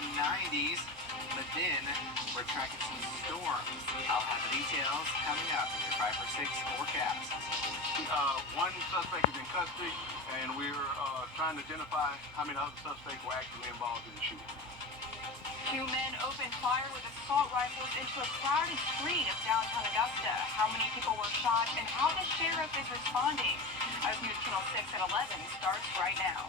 mid-90s, but then we're tracking some storms. I'll have the details coming up in your 5 for 6 forecast. One suspect is in custody, and we're trying to identify how many other suspects were actually involved in the shooting. 2 men opened fire with assault rifles into a crowded street of downtown Augusta. How many people were shot and how the sheriff is responding? As News Channel 6 at 11 starts right now.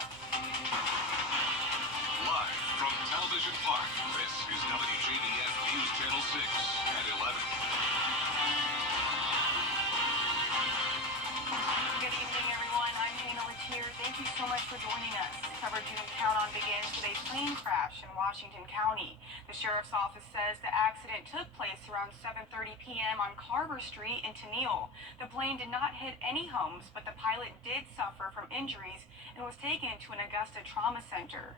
Live from Television Park, this is WJBF News Channel 6 at 11. Good evening, everyone. I'm Hannah Latier. Thank you so much for joining us. Coverage you can count on begins with a plane crash in Washington County. The sheriff's office says the accident took place around 7:30 p.m. on Carver Street in Tennille. The plane did not hit any homes, but the pilot did suffer from injuries and was taken to an Augusta trauma center.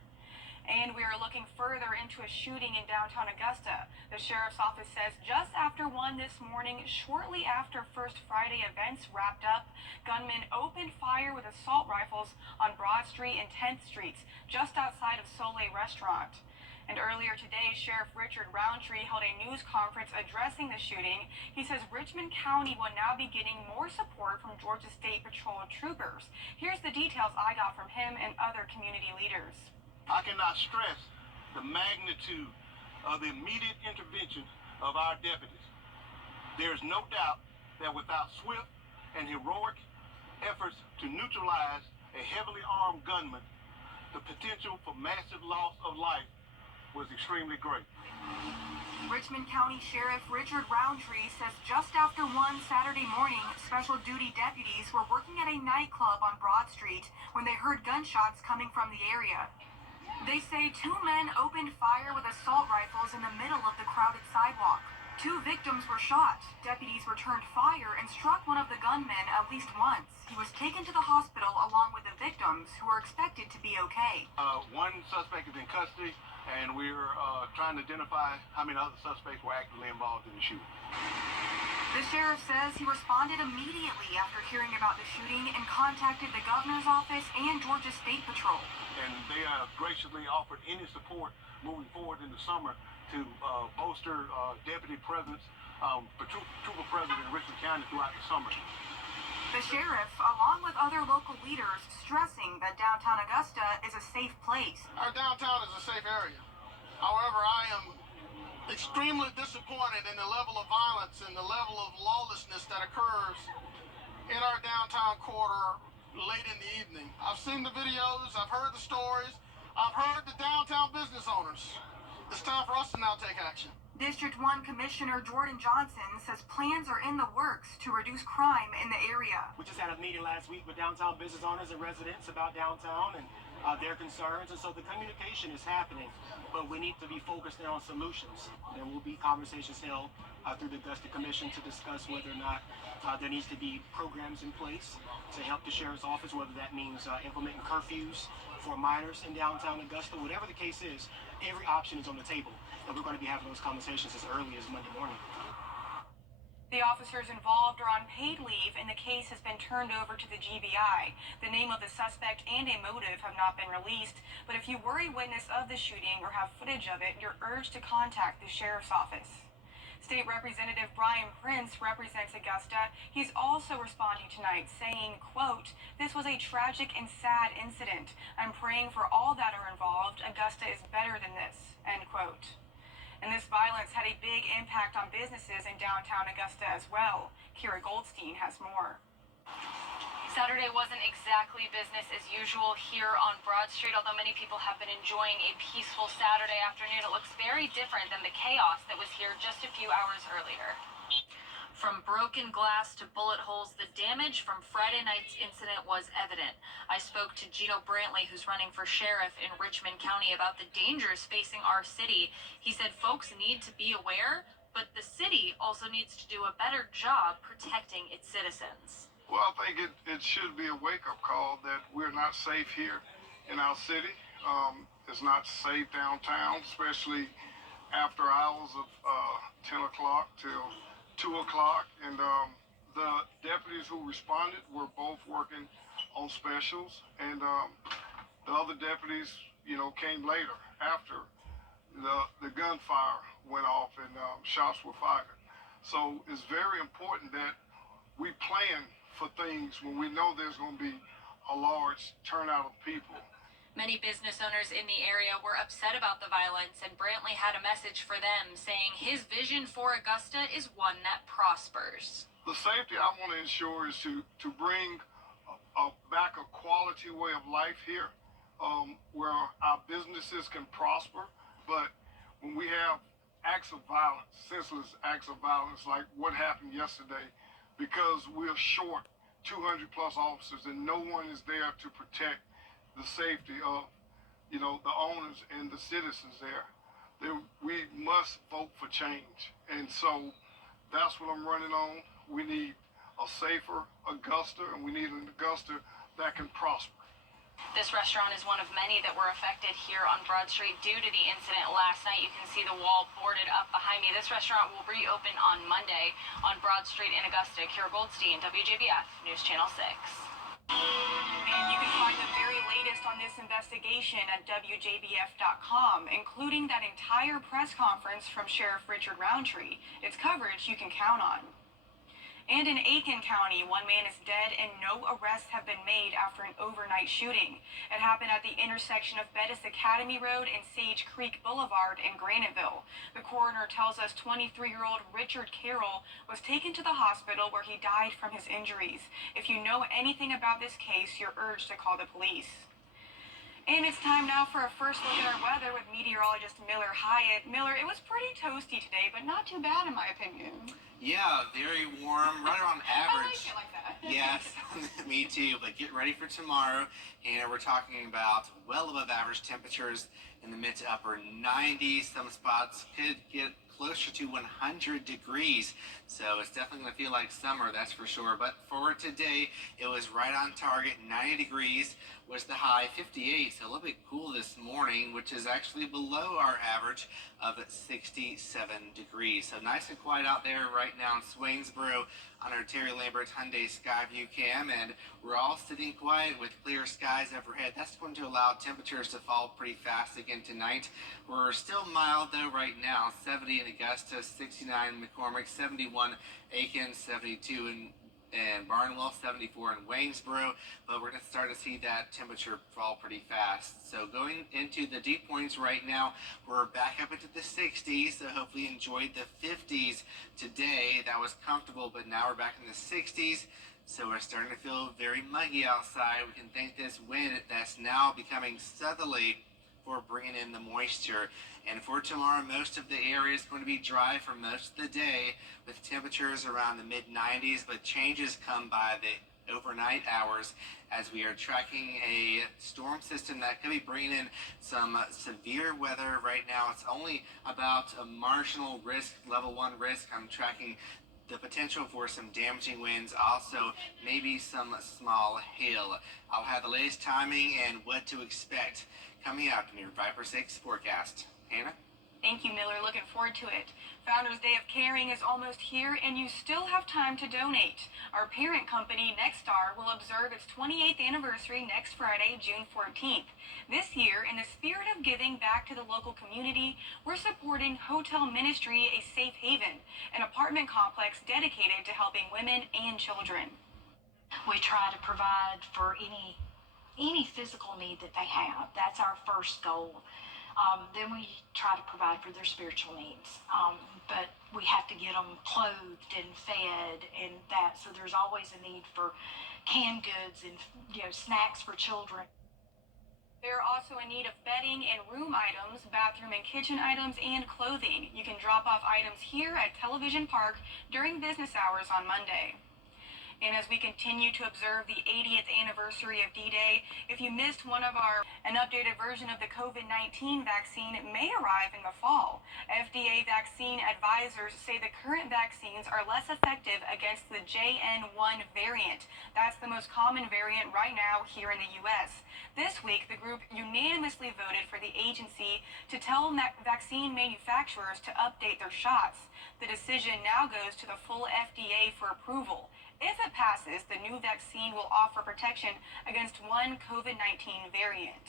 And we are looking further into a shooting in downtown Augusta. The sheriff's office says just after 1 this morning, shortly after First Friday events wrapped up, gunmen opened fire with assault rifles on Broad Street and 10th Streets, just outside of Soleil Restaurant. And earlier today, Sheriff Richard Roundtree held a news conference addressing the shooting. He says Richmond County will now be getting more support from Georgia State Patrol troopers. Here's the details I got from him and other community leaders. I cannot stress the magnitude of the immediate intervention of our deputies. There is no doubt that without swift and heroic efforts to neutralize a heavily armed gunman, the potential for massive loss of life was extremely great. Richmond County Sheriff Richard Roundtree says just after 1 Saturday morning, special duty deputies were working at a nightclub on Broad Street when they heard gunshots coming from the area. They say 2 men opened fire with assault rifles in the middle of the crowded sidewalk. 2 victims were shot. Deputies returned fire and struck one of the gunmen at least once. He was taken to the hospital along with the victims, who are expected to be okay. One suspect is in custody, and we're trying to identify how many other suspects were actually involved in the shooting. The sheriff says he responded immediately after hearing about the shooting and contacted the governor's office and Georgia State Patrol. And they have graciously offered any support moving forward in the summer to bolster deputy presence, trooper presence in Richmond County throughout the summer. The sheriff, along with other local leaders, stressing that downtown Augusta is a safe place. Our downtown is a safe area. However, I am extremely disappointed in the level of violence and the level of lawlessness that occurs in our downtown corridor late in the evening. I've seen the videos, I've heard the stories, I've heard the downtown business owners. It's time for us to now take action. District 1 Commissioner Jordan Johnson says plans are in the works to reduce crime in the area. We just had a meeting last week with downtown business owners and residents about downtown and their concerns, and so the communication is happening, but we need to be focused on solutions. There will be conversations held through the Augusta Commission to discuss whether or not there needs to be programs in place to help the sheriff's office, whether that means implementing curfews for minors in downtown Augusta. Whatever the case is, every option is on the table, and we're going to be having those conversations as early as Monday morning. The officers involved are on paid leave, and the case has been turned over to the GBI. The name of the suspect and a motive have not been released, but if you were a witness of the shooting or have footage of it, you're urged to contact the sheriff's office. State Representative Brian Prince represents Augusta. He's also responding tonight, saying, quote, "This was a tragic and sad incident. I'm praying for all that are involved. Augusta is better than this," end quote. And this violence had a big impact on businesses in downtown Augusta as well. Kira Goldstein has more. Saturday wasn't exactly business as usual here on Broad Street, although many people have been enjoying a peaceful Saturday afternoon. It looks very different than the chaos that was here just a few hours earlier. From broken glass to bullet holes, the damage from Friday night's incident was evident. I spoke to Gino Brantley, who's running for sheriff in Richmond County, about the dangers facing our city. He said folks need to be aware, but the city also needs to do a better job protecting its citizens. Well, I think it should be a wake-up call that we're not safe here in our city. It's not safe downtown, especially after hours of 10 o'clock till 2 o'clock. And the deputies who responded were both working on specials. And the other deputies, came later after the gunfire went off and shots were fired. So it's very important that we plan for things when we know there's going to be a large turnout of people. Many business owners in the area were upset about the violence, and Brantley had a message for them saying his vision for Augusta is one that prospers. The safety I want to ensure is to bring back a quality way of life here, where our businesses can prosper. But when we have acts of violence, senseless acts of violence like what happened yesterday, because we're short 200 plus officers and no one is there to protect the safety of, the owners and the citizens there, then we must vote for change. And so that's what I'm running on. We need a safer Augusta, and we need an Augusta that can prosper. This restaurant is one of many that were affected here on Broad Street due to the incident last night. You can see the wall boarded up behind me. This restaurant will reopen on Monday on Broad Street in Augusta. Kira Goldstein, WJBF News Channel 6. And you can find the very latest on this investigation at WJBF.com, including that entire press conference from Sheriff Richard Roundtree. It's coverage you can count on. And in Aiken County, one man is dead and no arrests have been made after an overnight shooting. It happened at the intersection of Bettis Academy Road and Sage Creek Boulevard in Graniteville. The coroner tells us 23-year-old Richard Carroll was taken to the hospital where he died from his injuries. If you know anything about this case, you're urged to call the police. And it's time now for a first look at our weather with meteorologist Miller Hyatt. Miller, it was pretty toasty today, but not too bad in my opinion. Yeah, very warm, right around average. I like it like that. Yes, me too. But get ready for tomorrow. And we're talking about well above average temperatures in the mid to upper 90s. Some spots could get closer to 100 degrees. So it's definitely going to feel like summer, that's for sure. But for today, it was right on target. 90 degrees was the high, 58. So a little bit cool this morning, which is actually below our average of 67 degrees. So nice and quiet out there right now in Swainsboro on our Terry Lambert Hyundai Skyview cam, and we're all sitting quiet with clear skies overhead. That's going to allow temperatures to fall pretty fast again tonight. We're still mild though right now, 70 in Augusta, 69 in McCormick, 71 Aiken, 72 in Barnwell, 74 in Waynesboro, but we're going to start to see that temperature fall pretty fast. So going into the dew points right now, we're back up into the 60s, so hopefully you enjoyed the 50s today. That was comfortable, but now we're back in the 60s, so we're starting to feel very muggy outside. We can thank this wind that's now becoming southerly for bringing in the moisture. And for tomorrow, most of the area is going to be dry for most of the day with temperatures around the mid-90s, but changes come by the overnight hours as we are tracking a storm system that could be bringing in some severe weather. Right now, it's only about a marginal risk, level 1 risk. I'm tracking the potential for some damaging winds, also maybe some small hail. I'll have the latest timing and what to expect coming up in your 5-6 forecast. Hannah? Thank you, Miller. Looking forward to it. Founders Day of Caring is almost here, and you still have time to donate. Our parent company, Nexstar, will observe its 28th anniversary next Friday, June 14th. This year, in the spirit of giving back to the local community, we're supporting Hotel Ministry, a safe haven, an apartment complex dedicated to helping women and children. We try to provide for any physical need that they have. That's our first goal. Then we try to provide for their spiritual needs. But we have to get them clothed and fed and that. So there's always a need for canned goods and snacks for children. They're also in need of bedding and room items, bathroom and kitchen items, and clothing. You can drop off items here at Television Park during business hours on Monday. And as we continue to observe the 80th anniversary of D-Day, if you missed an updated version of the COVID-19 vaccine may arrive in the fall. FDA vaccine advisors say the current vaccines are less effective against the JN1 variant. That's the most common variant right now here in the U.S. This week, the group unanimously voted for the agency to tell vaccine manufacturers to update their shots. The decision now goes to the full FDA for approval. If it passes, the new vaccine will offer protection against one COVID-19 variant.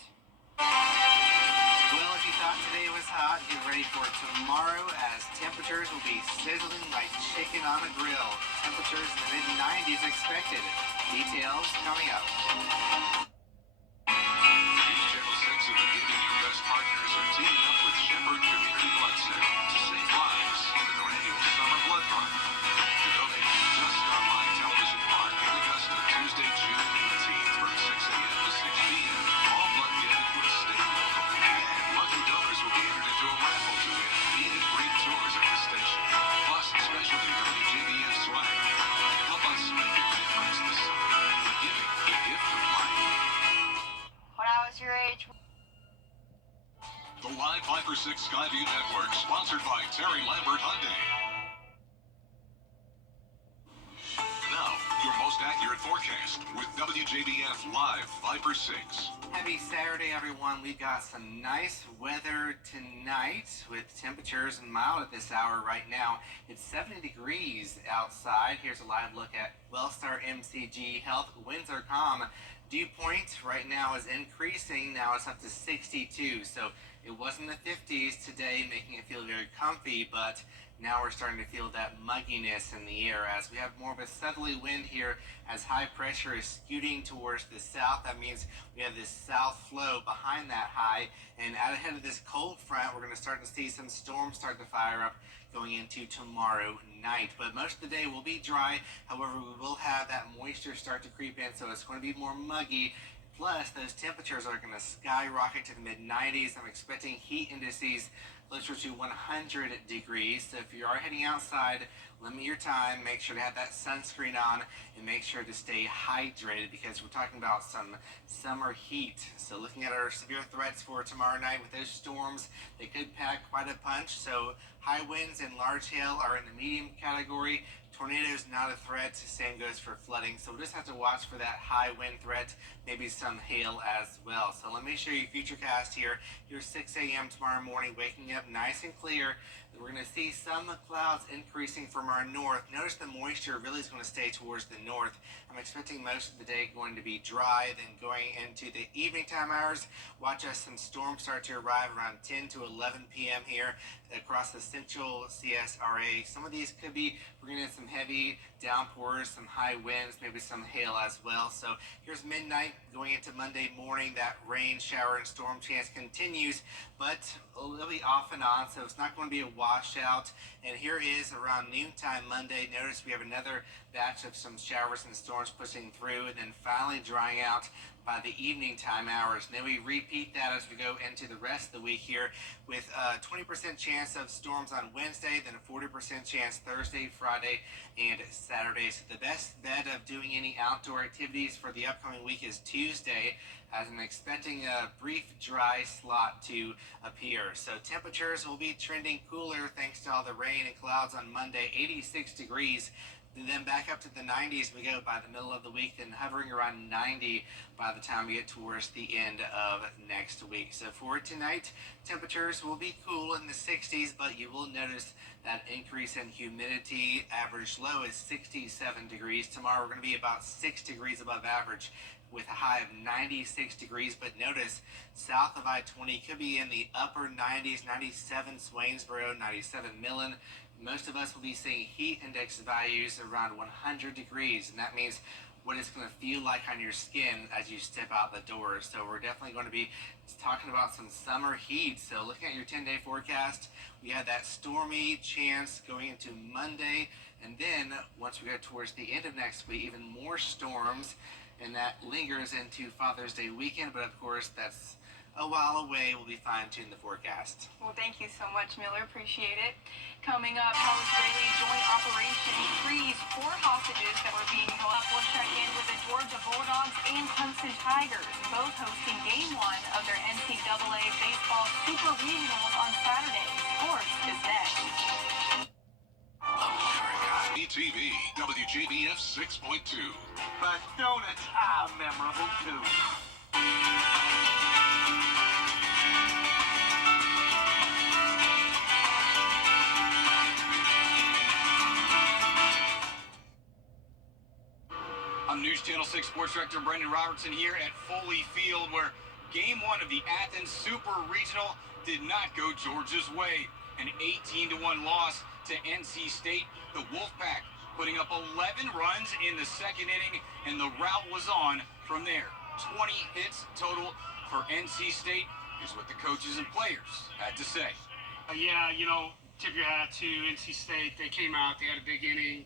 Well, if you thought today was hot, get ready for tomorrow as temperatures will be sizzling like chicken on a grill. Temperatures in the mid-90s expected. Details coming up. News Channel 6 and the Giving Your Best partners are teaming up with Shepherd Community Blood Center to save lives in their annual summer blood run. To donate, just stop by Television Park in Augusta Tuesday, June 18th from 6 a.m. to 6 p.m. All blood given will stay local. And lucky donors will be entered into a raffle to win meet and greet tours at the station, plus specialty WJBF swag. Help us make a difference this summer. The Giving, a gift of life. When I was your age, The Live 5 for 6 Skyview Network, sponsored by Terry Lambert Hyundai. Now, your most accurate forecast with WJBF Live 5 for 6. Happy Saturday, everyone. We've got some nice weather tonight with temperatures mild at this hour right now. It's 70 degrees outside. Here's a live look at Wellstar MCG Health. Winds are calm. Dew point right now is increasing. Now it's up to 62. So it was in the 50s today, making it feel very comfy, but now we're starting to feel that mugginess in the air as we have more of a southerly wind here as high pressure is scooting towards the south. That means we have this south flow behind that high, and out ahead of this cold front, we're going to start to see some storms start to fire up going into tomorrow night. But most of the day will be dry. However, we will have that moisture start to creep in, so it's going to be more muggy. Plus, those temperatures are going to skyrocket to the mid-90s. I'm expecting heat indices closer to 100 degrees. So if you are heading outside, limit your time. Make sure to have that sunscreen on and make sure to stay hydrated because we're talking about some summer heat. So looking at our severe threats for tomorrow night with those storms, they could pack quite a punch. So high winds and large hail are in the medium category. Tornadoes not a threat. Same goes for flooding. So we'll just have to watch for that high wind threat, maybe some hail as well. So let me show you Futurecast here. Here's 6 a.m. tomorrow morning, waking up nice and clear. We're going to see some clouds increasing from our north. Notice the moisture really is going to stay towards the north. I'm expecting most of the day going to be dry. Then going into the evening time hours, watch as some storms start to arrive around 10 to 11 p.m. here across the central CSRA. Some of these could be bringing in some heavy downpours, some high winds, maybe some hail as well. So here's midnight going into Monday morning. That rain, shower, and storm chance continues, but it'll be off and on, so it's not going to be a washout. And here is around noontime Monday. Notice we have another batch of some showers and storms pushing through, and then finally drying out by the evening time hours. And then we repeat that as we go into the rest of the week here with a 20% chance of storms on Wednesday, then a 40% chance Thursday, Friday, and Saturday. So the best bet of doing any outdoor activities for the upcoming week is Tuesday, as I'm expecting a brief dry slot to appear. So temperatures will be trending cooler thanks to all the rain and clouds on Monday, 86 degrees. And then back up to the 90s we go by the middle of the week, then hovering around 90 by the time we get towards the end of next week. So for tonight, temperatures will be cool in the 60s, but you will notice that increase in humidity. Average low is 67 degrees. Tomorrow we're going to be about 6 degrees above average with a high of 96 degrees. But notice south of I-20 could be in the upper 90s, 97 Swainsboro, 97 Millen. Most of us will be seeing heat index values around 100 degrees, and that means what it's going to feel like on your skin as you step out the door. So we're definitely going to be talking about some summer heat. So looking at your 10-day forecast, we had that stormy chance going into Monday, and then once we go towards the end of next week, even more storms, and that lingers into Father's Day weekend. But of course, that's a while away. We'll be fine-tuning the forecast. well, thank you so much, Miller. Appreciate it. Coming up, how Israeli joint operation frees 4 hostages that were being held up. We'll check in with the Georgia Bulldogs and Clemson Tigers, both hosting Game 1 of their NCAA Baseball Super Regionals on Saturday. Sports is next. ETV, WJBF 6.2. But donuts are memorable too. I'm News Channel 6 Sports Director Brendan Robertson here at Foley Field, where Game 1 of the Athens Super Regional did not go Georgia's way. An 18-1 loss to NC State. The Wolfpack putting up 11 runs in the second inning, and the rout was on from there. 20 hits total for NC State is what the coaches and players had to say. Yeah, tip your hat to NC State. They came out, they had a big inning.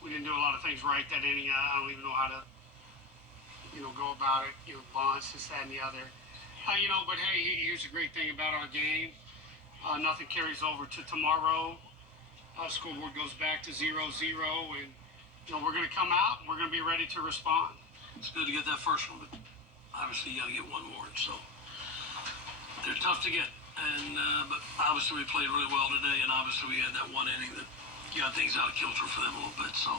We didn't do a lot of things right that inning. I don't even know how to, go about it. Bunts, this, that, and the other. But hey, here's the great thing about our game. Nothing carries over to tomorrow. Scoreboard goes back to 0-0, and we're going to come out. We're going to be ready to respond. It's good to get that first one, but obviously you got to get one more. So they're tough to get, and but obviously we played really well today, and obviously we had that one inning that got things out of kilter for them a little bit. So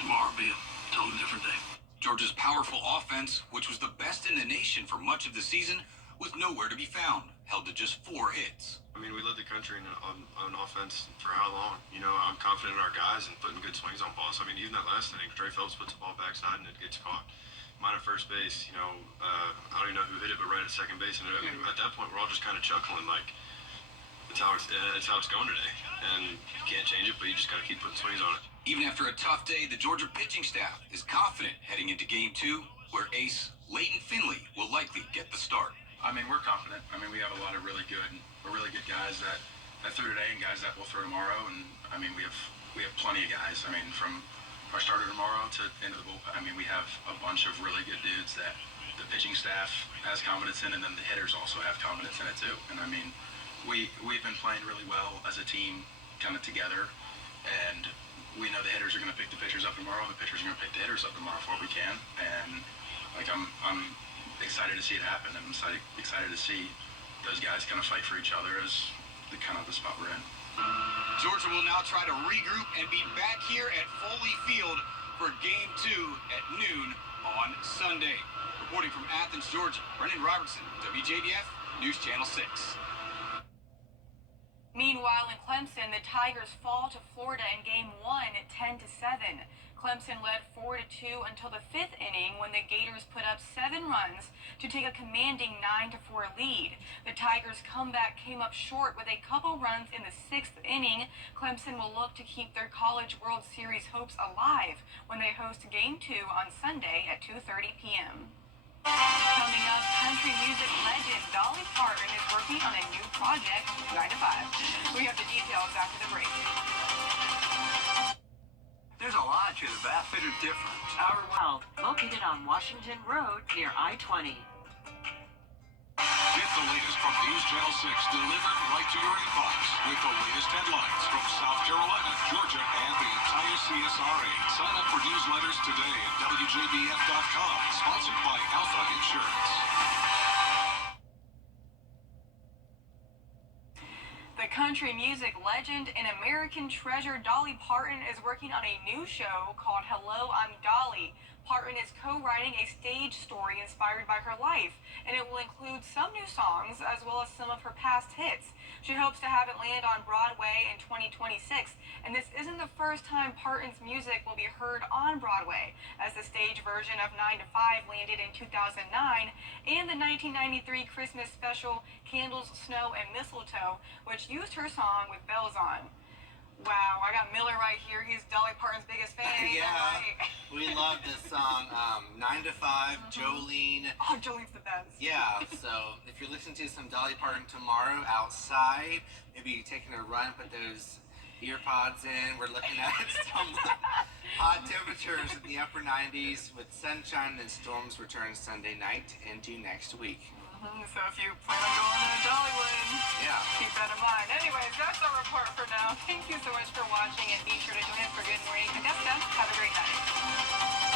tomorrow will be a totally different day. Georgia's powerful offense, which was the best in the nation for much of the season, was nowhere to be found, held to just 4 hits. I mean, we led the country on offense for how long? I'm confident in our guys and putting good swings on balls. I mean, even that last inning, Trey Phelps puts the ball backside and it gets caught. Mine at first base, I don't even know who hit it, but right at second base. And at that point, we're all just kind of chuckling, like, it's how it's going today. And you can't change it, but you just got to keep putting swings on it. Even after a tough day, the Georgia pitching staff is confident heading into Game 2, where ace Leighton Finley will likely get the start. I mean, we're confident. I mean, we have a lot of really good guys that threw today and guys that will throw tomorrow. And I mean, we have plenty of guys. I mean, from our starter tomorrow to into the bullpen. I mean, we have a bunch of really good dudes that the pitching staff has confidence in, and then the hitters also have confidence in it too. And I mean, we've been playing really well as a team, kind of together, and we know the hitters are going to pick the pitchers up tomorrow. The pitchers are going to pick the hitters up tomorrow if we can. And like I'm excited to see it happen. I'm excited to see those guys kind of fight for each other as the spot we're in. Georgia will now try to regroup and be back here at Foley Field for Game 2 at noon on Sunday. Reporting from Athens, Georgia, Brendan Robertson, WJBF News Channel 6. Meanwhile, in Clemson, the Tigers fall to Florida in Game 1 at 10-7. Clemson led 4-2 until the 5th inning when the Gators put up 7 runs to take a commanding 9-4 lead. The Tigers' comeback came up short with a couple runs in the 6th inning. Clemson will look to keep their College World Series hopes alive when they host Game 2 on Sunday at 2:30 p.m. Coming up, country music legend Dolly Parton is working on a new project, 9 to 5. We have the details after the break. There's a lot to the Bath Fitter difference. Our Wild, located on Washington Road near I-20. Get the latest from News Channel 6 delivered right to your inbox with the latest headlines from South Carolina, Georgia, and the entire CSRA. Sign up for newsletters today at WJBF.com. Sponsored by Alpha Insurance. The country music legend and American treasure Dolly Parton is working on a new show called Hello, I'm Dolly. Parton is co-writing a stage story inspired by her life, and it will include some new songs as well as some of her past hits. She hopes to have it land on Broadway in 2026, and this isn't the first time Parton's music will be heard on Broadway, as the stage version of 9 to 5 landed in 2009, and the 1993 Christmas special Candles, Snow, and Mistletoe, which used her song with bells on. Wow, I got Miller right here. He's Dolly Parton's biggest fan. Yeah, right? We love this song, 9 to 5, Jolene. Oh, Jolene's the best. Yeah, so if you're listening to some Dolly Parton tomorrow outside, maybe taking a run, put those ear pods in. We're looking at some hot temperatures in the upper 90s with sunshine, and storms return Sunday night into next week. So if you plan on going to Dollywood, yeah, keep that in mind. Anyways, that's our report for now. Thank you so much for watching, and be sure to join us for Good Morning Augusta. Have a great night.